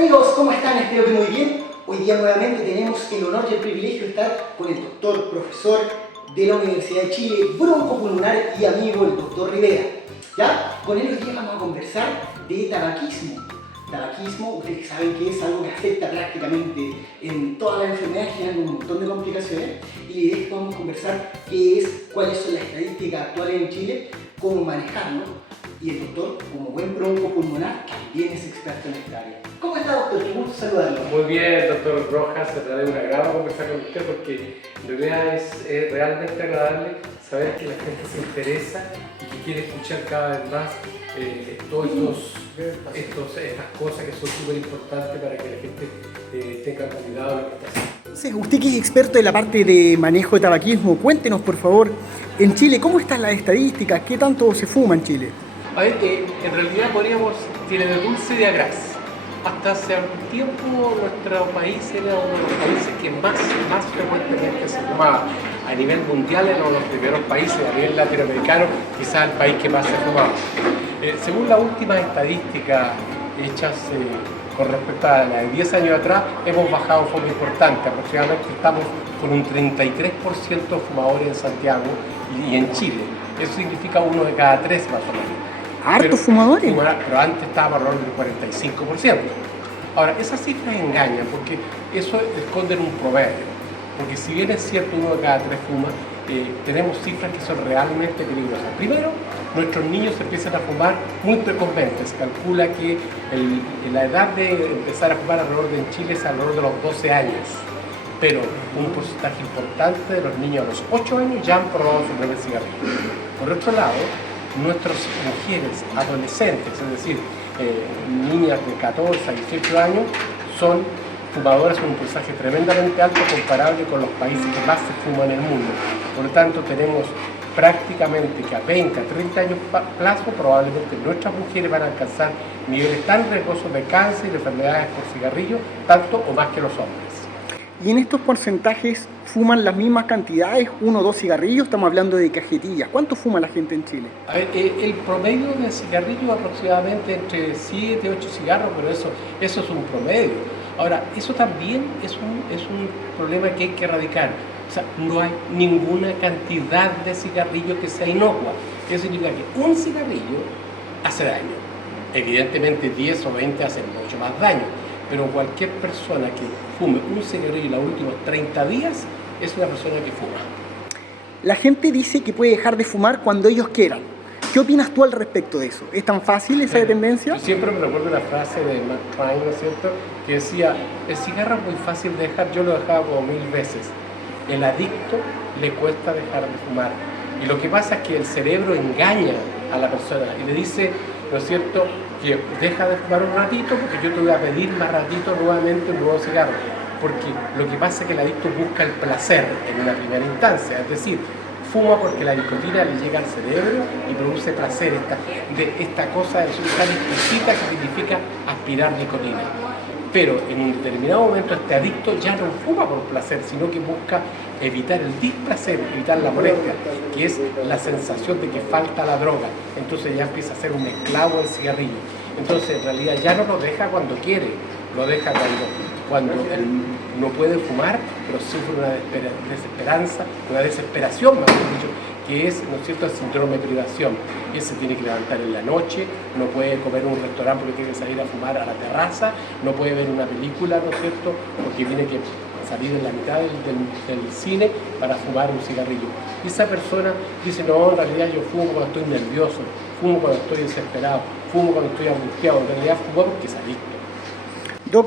amigos, ¿cómo están? Espero que muy bien. Hoy día nuevamente tenemos el honor y el privilegio de estar con el doctor, profesor de la Universidad de Chile, broncopulmonar y amigo, el doctor Rivera. ¿Ya? Con él hoy día vamos a conversar de tabaquismo. Tabaquismo, ustedes saben que es algo que afecta prácticamente en todas las enfermedades, generando un montón de complicaciones. Y de esto vamos a conversar qué es, cuáles son las estadísticas actuales en Chile, cómo manejarlo. Y el doctor, como buen broncopulmonar, también es experto en esta área. ¿Cómo está, doctor? Qué gusto saludarlo. Muy bien, doctor Rojas, se trata de un agrado conversar con usted porque en realidad es realmente agradable saber que la gente se interesa y que quiere escuchar cada vez más todas estas cosas que son súper importantes para que la gente tenga cuidado de lo que está haciendo. Entonces, usted que es experto en la parte de manejo de tabaquismo, cuéntenos por favor, en Chile, ¿cómo están las estadísticas? ¿Qué tanto se fuma en Chile? A ver, en realidad tiene de dulce y de agraz. Hasta hace algún tiempo nuestro país era uno de los países que más frecuentemente se fumaba. A nivel mundial era uno de los primeros países, a nivel latinoamericano quizás el país que más se fumaba. Según las últimas estadísticas hechas con respecto a la de 10 años atrás, hemos bajado de forma importante. Aproximadamente estamos con un 33% de fumadores en Santiago y en Chile. Eso significa 1 de cada 3 más o menos. ¿Hartos fumadores? Pero antes estaba alrededor del 45%. Ahora, esas cifras engañan porque eso esconde un promedio. Porque si bien es cierto 1 de cada 3 fuma, tenemos cifras que son realmente peligrosas. Primero, nuestros niños empiezan a fumar muy precozmente. Se calcula que la edad de empezar a fumar alrededor de en Chile es alrededor de los 12 años. Pero un porcentaje importante de los niños a los 8 años ya han probado su primer cigarrillo. Por otro lado, nuestras mujeres adolescentes, es decir, niñas de 14 a 18 años, son fumadoras con un porcentaje tremendamente alto comparable con los países que más se fuman en el mundo. Por lo tanto, tenemos prácticamente que a 20 a 30 años plazo probablemente nuestras mujeres van a alcanzar niveles tan riesgosos de cáncer y de enfermedades por cigarrillo, tanto o más que los hombres. ¿Y en estos porcentajes fuman las mismas cantidades, 1 o 2 cigarrillos? Estamos hablando de cajetillas. ¿Cuánto fuma la gente en Chile? A ver, el promedio de cigarrillos aproximadamente entre 7 y 8 cigarros, pero eso es un promedio. Ahora, eso también es un problema que hay que erradicar. O sea, no hay ninguna cantidad de cigarrillos que sea inocua. Eso significa que un cigarrillo hace daño. Evidentemente 10 o 20 hacen mucho más daño. Pero cualquier persona que fume un cigarrillo en los últimos 30 días es una persona que fuma. La gente dice que puede dejar de fumar cuando ellos quieran. ¿Qué opinas tú al respecto de eso? ¿Es tan fácil esa dependencia? Yo siempre me recuerdo la frase de Mark Twain, ¿no es cierto?, que decía, el cigarro es muy fácil de dejar, yo lo dejaba como 1000 veces. El adicto le cuesta dejar de fumar. Y lo que pasa es que el cerebro engaña a la persona y le dice, ¿no es cierto?, que deja de fumar un ratito porque yo te voy a pedir más ratito nuevamente un nuevo cigarro. Porque lo que pasa es que el adicto busca el placer en una primera instancia, es decir, fuma porque la nicotina le llega al cerebro y produce placer, esta cosa tan exquisita que significa aspirar nicotina. Pero en un determinado momento este adicto ya no fuma por placer, sino que busca evitar el displacer, evitar la molestia, que es la sensación de que falta la droga. Entonces ya empieza a ser un esclavo del cigarrillo. Entonces en realidad ya no lo deja cuando quiere, lo deja cuando él no puede fumar, pero sufre una desesperación, mejor dicho, que es, ¿no es cierto?, el síndrome de privación. Él se tiene que levantar en la noche, no puede comer en un restaurante porque tiene que salir a fumar a la terraza, no puede ver una película, ¿no es cierto?, porque tiene que salir en la mitad del cine para fumar un cigarrillo. Y esa persona dice, no, en realidad yo fumo cuando estoy nervioso, fumo cuando estoy desesperado, fumo cuando estoy angustiado, en realidad fumo porque es adicto. Doc,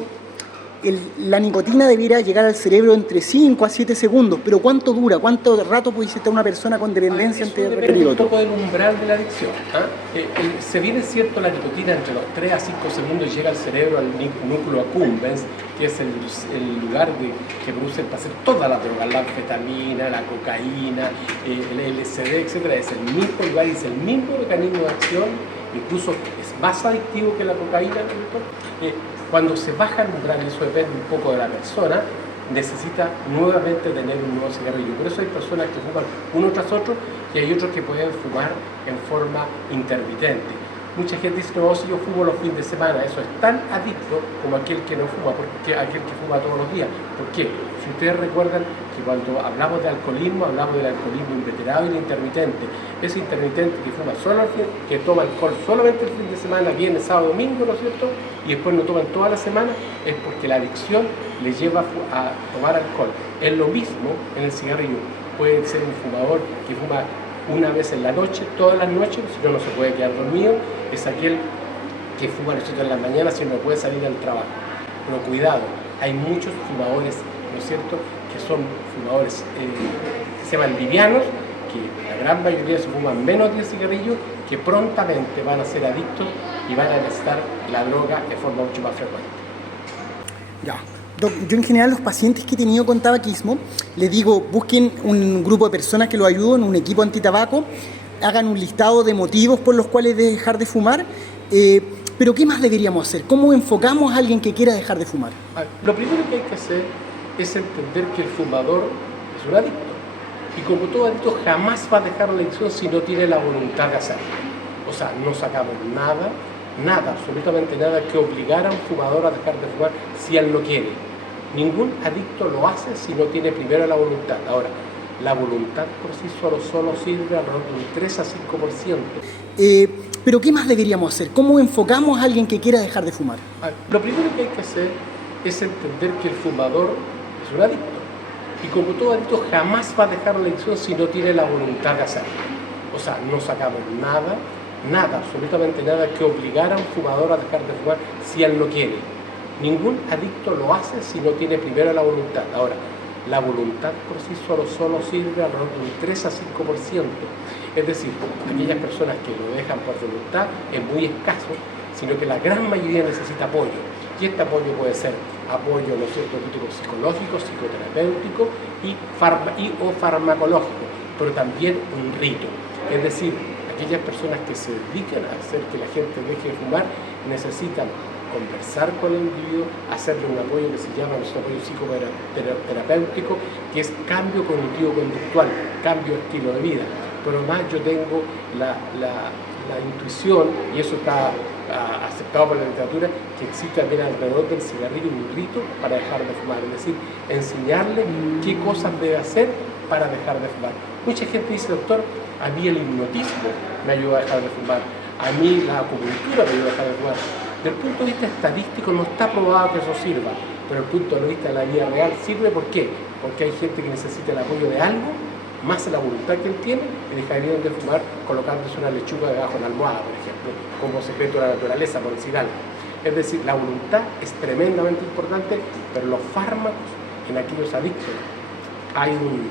la nicotina debiera llegar al cerebro entre 5 a 7 segundos, pero ¿cuánto dura? ¿Cuánto rato puede estar una persona con dependencia Eso ante el depende un nicotina? poco del umbral de la adicción. Se viene cierto la nicotina entre los 3 a 5 segundos llega al cerebro, al núcleo accumbens, que es el lugar que produce el placer, toda la droga, la anfetamina, la cocaína, el LSD, etc. Es el mismo lugar y es el mismo mecanismo de acción, incluso es más adictivo que la cocaína. Cuando se baja el umbral, y eso depende un poco de la persona, necesita nuevamente tener un nuevo cigarrillo. Por eso hay personas que fuman uno tras otro y hay otros que pueden fumar en forma intermitente. Mucha gente dice, no, si yo fumo los fines de semana, eso es tan adicto como aquel que no fuma, porque aquel que fuma todos los días. ¿Por qué? Si ustedes recuerdan que cuando hablamos de alcoholismo, hablamos del alcoholismo inveterado y el intermitente. Ese intermitente que fuma solo que toma alcohol solamente el fin de semana, viernes, sábado, domingo, ¿no es cierto? Y después no toman toda la semana, es porque la adicción le lleva a tomar alcohol. Es lo mismo en el cigarrillo. Puede ser un fumador que fuma una vez en la noche, todas las noches, si no, no se puede quedar dormido. Es aquel que fuma en la mañana si no puede salir al trabajo. Pero cuidado, hay muchos fumadores, ¿no es cierto?, que son fumadores que se llaman livianos, que la gran mayoría se fuman menos de cigarrillos, que prontamente van a ser adictos y van a necesitar la droga de forma mucho más frecuente. Ya. Yo en general los pacientes que he tenido con tabaquismo les digo, busquen un grupo de personas que los ayuden, un equipo antitabaco, hagan un listado de motivos por los cuales dejar de fumar, pero ¿qué más deberíamos hacer? ¿Cómo enfocamos a alguien que quiera dejar de fumar? Lo primero que hay que hacer es entender que el fumador es un adicto y como todo adicto jamás va a dejar la adicción si no tiene la voluntad de hacerlo. O sea, no sacamos nada, absolutamente nada que obligara a un fumador a dejar de fumar si él no quiere. Ningún adicto lo hace si no tiene primero la voluntad. Ahora, la voluntad por sí solo sirve alrededor de un 3 a 5%. Pero ¿qué más deberíamos hacer? ¿Cómo enfocamos a alguien que quiera dejar de fumar? Lo primero que hay que hacer es entender que el fumador es un adicto. Y como todo adicto jamás va a dejar la adicción si no tiene la voluntad de hacerlo. O sea, no sacamos nada, absolutamente nada que obligara a un fumador a dejar de fumar si él no quiere. Ningún adicto lo hace si no tiene primero la voluntad. Ahora, la voluntad por sí solo sirve alrededor de un 3 a 5%. Es decir, aquellas personas que lo dejan por voluntad es muy escaso, sino que la gran mayoría necesita apoyo. Y este apoyo puede ser apoyo, ¿no es cierto?, tipo psicológico, psicoterapéutico o farmacológico, pero también un rito. Es decir, aquellas personas que se dedican a hacer que la gente deje de fumar necesitan conversar con el individuo, hacerle un apoyo que se llama un apoyo psicoterapéutico, que es cambio cognitivo-conductual, cambio de estilo de vida. Pero además yo tengo la intuición, y eso está aceptado por la literatura, que existe también alrededor del cigarrillo un rito para dejar de fumar, es decir, enseñarle qué cosas debe hacer para dejar de fumar. Mucha gente dice, doctor, a mí el hipnotismo me ayuda a dejar de fumar, a mí la acupuntura me ayuda a dejar de fumar. Desde el punto de vista estadístico no está probado que eso sirva, pero desde el punto de vista de la vida real sirve. ¿Por qué? Porque hay gente que necesita el apoyo de algo, más la voluntad que él tiene, y dejarían de fumar colocándose una lechuga debajo de la almohada, por ejemplo, como secreto de la naturaleza, por decir algo. Es decir, la voluntad es tremendamente importante, pero los fármacos en aquellos adictos, hay un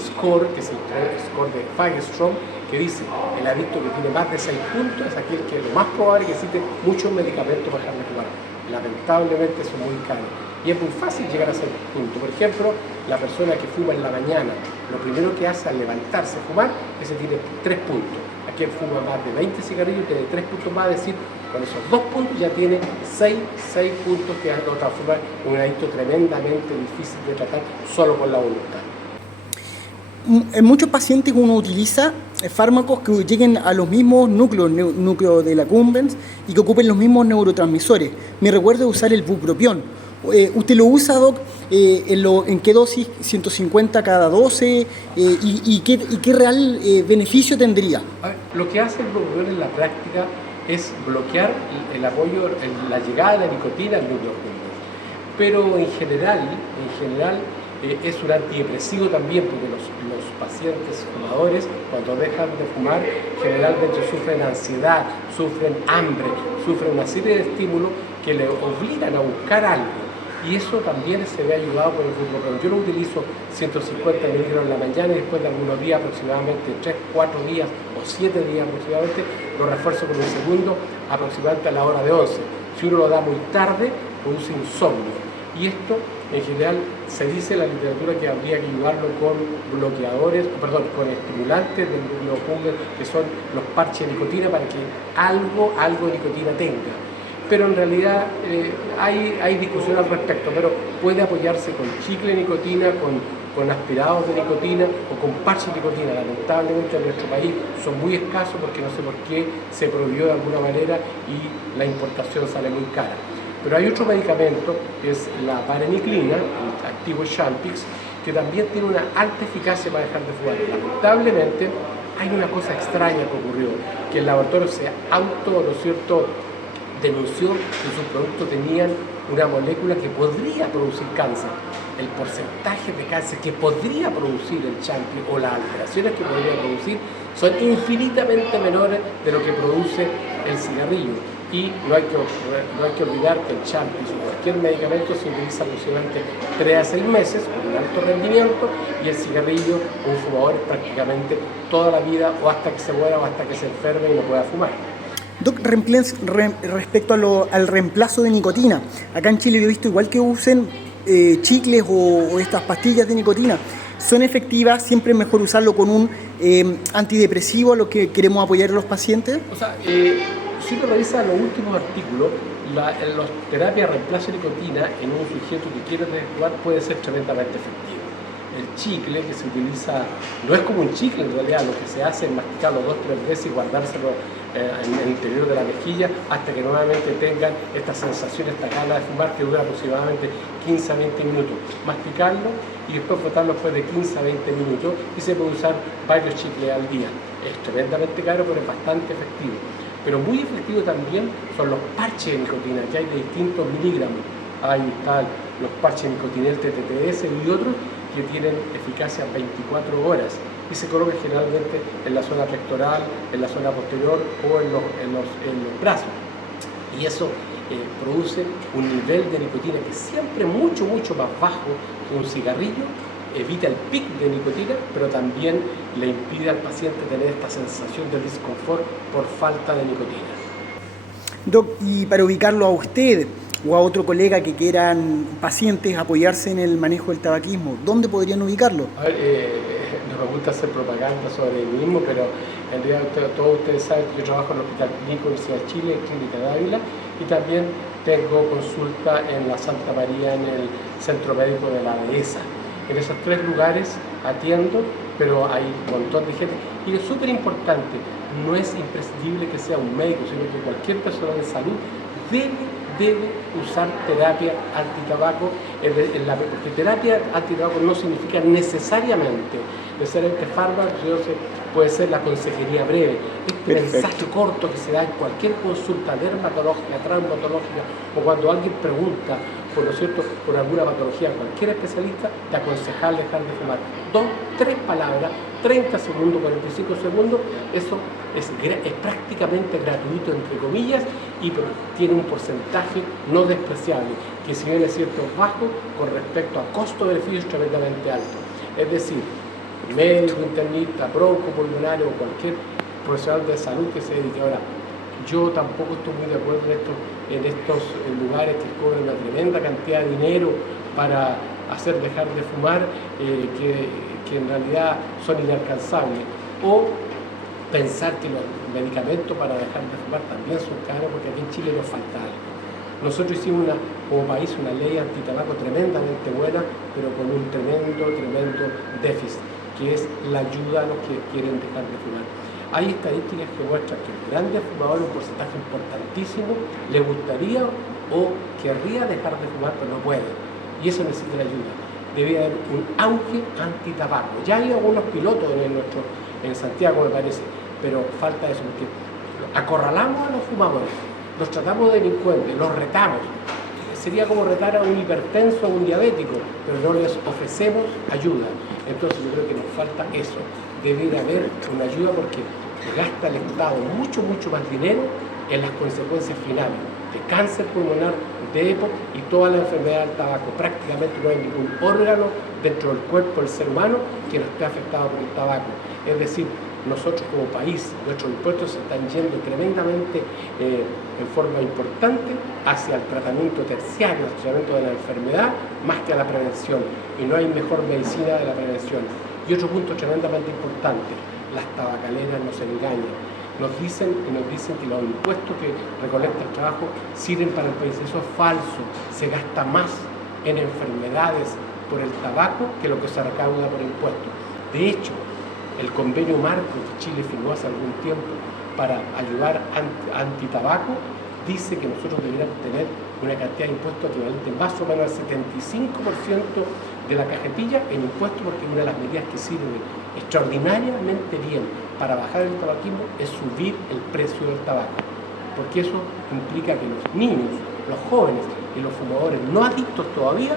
score, que es el score de Fagerstrom, que dice el adicto que tiene más de 6 puntos es aquel que lo más probable es que necesite muchos medicamentos para dejar de fumar. Lamentablemente son muy caros y es muy fácil llegar a ese punto. Por ejemplo, la persona que fuma en la mañana, lo primero que hace al levantarse a fumar, ese tiene 3 puntos. Aquel fuma más de 20 cigarrillos, tiene 3 puntos más, es decir, con esos 2 puntos ya tiene 6 puntos que lo transforman en un adicto tremendamente difícil de tratar solo con la voluntad. En muchos pacientes uno utiliza fármacos que lleguen a los mismos núcleos de la accumbens y que ocupen los mismos neurotransmisores. Me recuerdo usar el bupropión. ¿Usted lo usa, Doc? ¿En qué dosis? ¿150 cada 12? ¿Y qué real beneficio tendría? Lo que hace el bupropión en la práctica es bloquear el apoyo, la llegada de la nicotina al núcleo accumbens. Pero en general es un antidepresivo también, porque los pacientes fumadores, cuando dejan de fumar, generalmente sufren ansiedad, sufren hambre, sufren una serie de estímulos que le obligan a buscar algo. Y eso también se ve ayudado por el bupropión. Yo lo utilizo 150 miligramos en la mañana y después de algunos días, aproximadamente 3, 4 días o 7 días aproximadamente, lo refuerzo con el segundo aproximadamente a la hora de 11. Si uno lo da muy tarde, produce insomnio. Y esto, en general, se dice en la literatura que habría que ayudarlo con con estimulantes del núcleo accumbens, que son los parches de nicotina, para que algo de nicotina tenga. Pero en realidad hay discusión al respecto, pero puede apoyarse con chicle de nicotina, con con aspirados de nicotina o con parches de nicotina. Lamentablemente en nuestro país son muy escasos porque no sé por qué se prohibió de alguna manera y la importación sale muy cara. Pero hay otro medicamento que es la vareniclina, el activo Champix, que también tiene una alta eficacia para dejar de fumar. Lamentablemente hay una cosa extraña que ocurrió, que el laboratorio se auto, ¿no es cierto?, denunció que sus productos tenían una molécula que podría producir cáncer. El porcentaje de cáncer que podría producir el Champix o las alteraciones que podría producir son infinitamente menores de lo que produce el cigarrillo. Y no hay que olvidar que el Champix o cualquier medicamento se utiliza aproximadamente 3 a 6 meses con un alto rendimiento, y el cigarrillo, un fumador, es prácticamente toda la vida, o hasta que se muera o hasta que se enferme y no pueda fumar. Doc, respecto al reemplazo de nicotina, acá en Chile yo he visto igual que usen chicles o estas pastillas de nicotina. ¿Son efectivas? ¿Siempre es mejor usarlo con un antidepresivo a lo que queremos apoyar a los pacientes? O sea, si uno revisa los últimos artículos, la terapia de reemplazo de nicotina en un sujeto que quiere desjugar puede ser tremendamente efectiva. El chicle que se utiliza no es como un chicle en realidad, lo que se hace es masticarlo 2 o 3 veces y guardárselo en el interior de la mejilla hasta que nuevamente tengan esta sensación, esta gana de fumar, que dura aproximadamente 15 a 20 minutos. Masticarlo y después frotarlo después de 15 a 20 minutos, y se puede usar varios chicles al día. Es tremendamente caro, pero es bastante efectivo. Pero muy efectivo también son los parches de nicotina, que hay de distintos miligramos. Ahí están los parches de nicotinel TTTS y otros que tienen eficacia 24 horas y se colocan generalmente en la zona pectoral, en la zona posterior o en los brazos. Y eso produce un nivel de nicotina que es siempre mucho más bajo que un cigarrillo, evita el pic de nicotina, pero también le impide al paciente tener esta sensación de disconfort por falta de nicotina. Doc, y para ubicarlo a usted o a otro colega que quieran pacientes apoyarse en el manejo del tabaquismo, ¿dónde podrían ubicarlo? A ver, no me gusta hacer propaganda sobre mí mismo, pero en realidad todos ustedes saben que yo trabajo en el Hospital Clínico Universidad de Chile, Clínica de Ávila, y también tengo consulta en la Santa María, en el Centro Médico de la Dehesa. En esos 3 lugares atiendo, pero hay un montón de gente. Y es súper importante, no es imprescindible que sea un médico, sino que cualquier persona de salud debe usar terapia antitabaco, porque terapia antitabaco no significa necesariamente fármaco, puede ser la consejería breve, este mensaje corto que se da en cualquier consulta dermatológica, traumatológica, o cuando alguien pregunta por alguna patología, cualquier especialista, de aconsejar dejar de fumar. 2, 3 palabras, 30 segundos, 45 segundos, eso es prácticamente gratuito, entre comillas, y tiene un porcentaje no despreciable, que si bien es cierto bajo, con respecto a costo-beneficio es tremendamente alto. Es decir, médico, internista, broncopulmonario o cualquier profesional de salud que se dedique. Ahora, yo tampoco estoy muy de acuerdo en estos lugares que cobran una tremenda cantidad de dinero para hacer dejar de fumar, que en realidad son inalcanzables. O pensar que los medicamentos para dejar de fumar también son caros, porque aquí en Chile nos falta algo. Nosotros hicimos como país una ley antitabaco tremendamente buena, pero con un tremendo déficit, que es la ayuda a los que quieren dejar de fumar. Hay estadísticas que muestran que el grandes fumadores, un porcentaje importantísimo, le gustaría o querría dejar de fumar, pero no puede. Y eso necesita la ayuda. Debe haber un auge antitabaco. Ya hay algunos pilotos en Santiago, me parece, pero falta eso, porque acorralamos a los fumadores, los tratamos de delincuentes, los retamos. Sería como retar a un hipertenso o un diabético, pero no les ofrecemos ayuda. Entonces yo creo que nos falta eso. Debe haber una ayuda, porque gasta el Estado mucho más dinero en las consecuencias finales de cáncer pulmonar, de EPOC y toda la enfermedad del tabaco. Prácticamente no hay ningún órgano dentro del cuerpo del ser humano que no esté afectado por el tabaco. Es decir, nosotros como país, nuestros impuestos se están yendo tremendamente en forma importante hacia el tratamiento terciario, el tratamiento de la enfermedad, más que a la prevención. Y no hay mejor medicina de la prevención. Y otro punto tremendamente importante, las tabacaleras nos engañan. Nos dicen que los impuestos que recolecta el trabajo sirven para el país. Eso es falso. Se gasta más en enfermedades por el tabaco que lo que se recauda por impuestos. De hecho, el convenio marco que Chile firmó hace algún tiempo para ayudar anti-tabaco dice que nosotros deberíamos tener una cantidad de impuestos equivalente más o menos al 75% de la cajetilla en impuestos, porque una de las medidas que sirve extraordinariamente bien para bajar el tabaquismo es subir el precio del tabaco, porque eso implica que los niños, los jóvenes y los fumadores no adictos todavía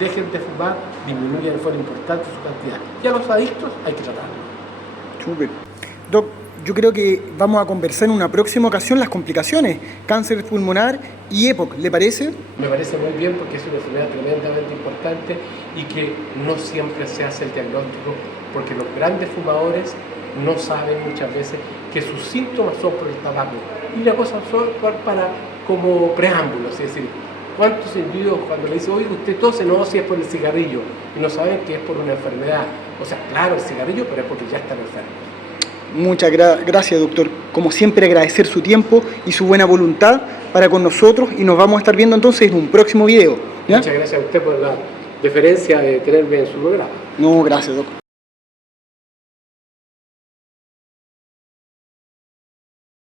dejen de fumar, disminuyan de forma importante su cantidad. Y a los adictos hay que tratarlos. Súper. Doc, yo creo que vamos a conversar en una próxima ocasión las complicaciones, cáncer pulmonar y EPOC, ¿le parece? Me parece muy bien porque es una enfermedad tremendamente importante y que no siempre se hace el diagnóstico, porque los grandes fumadores no saben muchas veces que sus síntomas son por el tabaco. Y la cosa son como preámbulos, es decir, ¿cuántos individuos cuando le dicen, oye, usted tose? No, si es por el cigarrillo, y no saben que es por una enfermedad. O sea, claro, el cigarrillo, pero es porque ya están enfermos. Muchas gracias, doctor. Como siempre, agradecer su tiempo y su buena voluntad para con nosotros, y nos vamos a estar viendo entonces en un próximo video. ¿Ya? Muchas gracias a usted por la deferencia de tenerme en su programa. No, gracias, doctor.